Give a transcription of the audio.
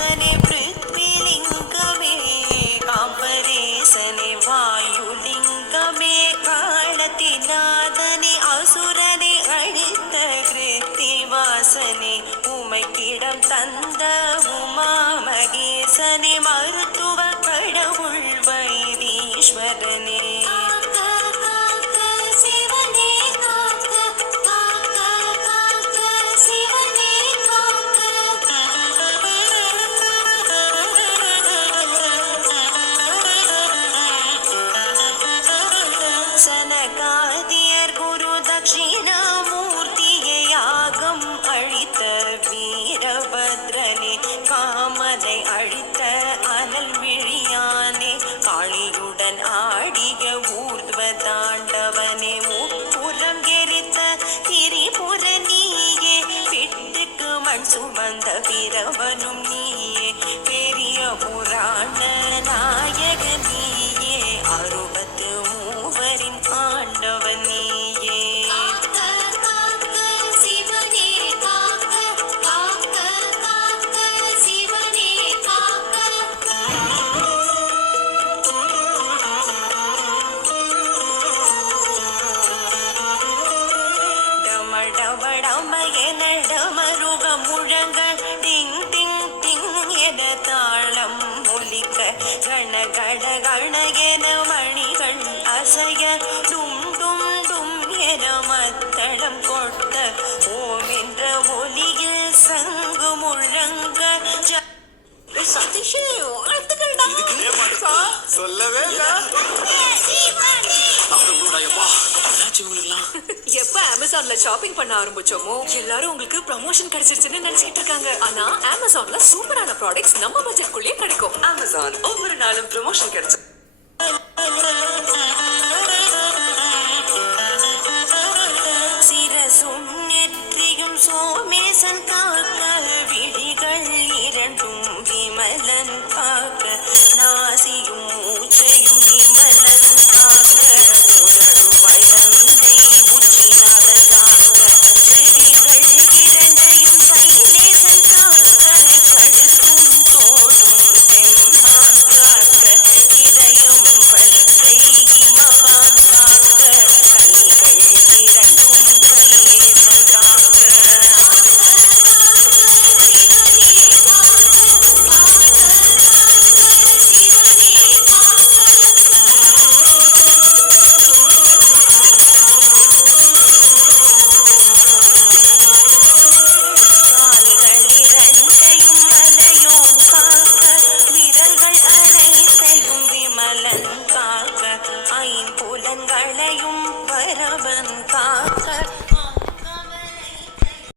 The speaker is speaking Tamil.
ईशावासने पृथ्वीलिङ्गमे काम्बरेशने वायुलिङ्गमे कालतिनादने असुरने अழித்த கிருத்திவாசனே உமைக்கிடம் தந்த உமா மகேசனே மருத்துவ கடவுள் வைத்தீஸ்வரனே சனகாதியர் குரு தட்சிணாமூர்த்தியை யாகம் அழித்த வீரபத்ரனே காமனை அழித்த அனல் விழியானே காளியுடன் ஆடிய ஊர்த்வ தாண்டவனே முப்புறம் எரித்த திரிபுர நீயே பிட்டுக்கு மண் சுமந்த பிறவனும் நீயே பெரிய புராண நாயக நீயே அறுபத்து மூவரின் ஆண்டவன் நீயே டமடமடமயன டமருக முழங்க டிங் டிங் டிங் என தாளம் ஒலிக்க கண கட கண என மணிகள் அசைய டும் டும் டும் என மத்தளம் கொட்ட ஓம் என்ற ஒலியில் சங்கு முழங்க சொல்லவே எப்ப அமேசான்ல ஷாப்பிங் பண்ண ஆரம்பிச்சோமோ எல்லாரும் உங்களுக்கு ப்ரமோஷன் கிடைச்சிருச்சுன்னு நினைச்சிட்டு இருக்காங்க. ஆனா அமேசான்ல சூப்பரான ப்ராடக்ட்ஸ் நம்ம பட்ஜெட்குள்ளேயே கிடைக்கும். அமேசான் ஒவ்வொரு நாளும் ப்ரமோஷன் கிடைச்சு சிரசும் நெற்றியும் சோமேசன் காக்க விழிகள் இரண்டும் விமலன் காக்க நாசியும் மூச்சையும் விமலன் காக்க உதடு வயந்தை உச்சிநாதன் காக்க செவிகள் இரண்டையும் சைலேசன் காக்க கழுத்தும் தோடும் செம்மான் காக்க இதயம் பருக்கை இமவான் காக்க கைகள் இரண்டும் கைலேசன் காக்க கால்கள் இரண்டையும் மலையோன் காக்க விரல்கள் அனைத்தையும் விமலன் காக்க ஐம்புலன்களையும் பரவன் காக்க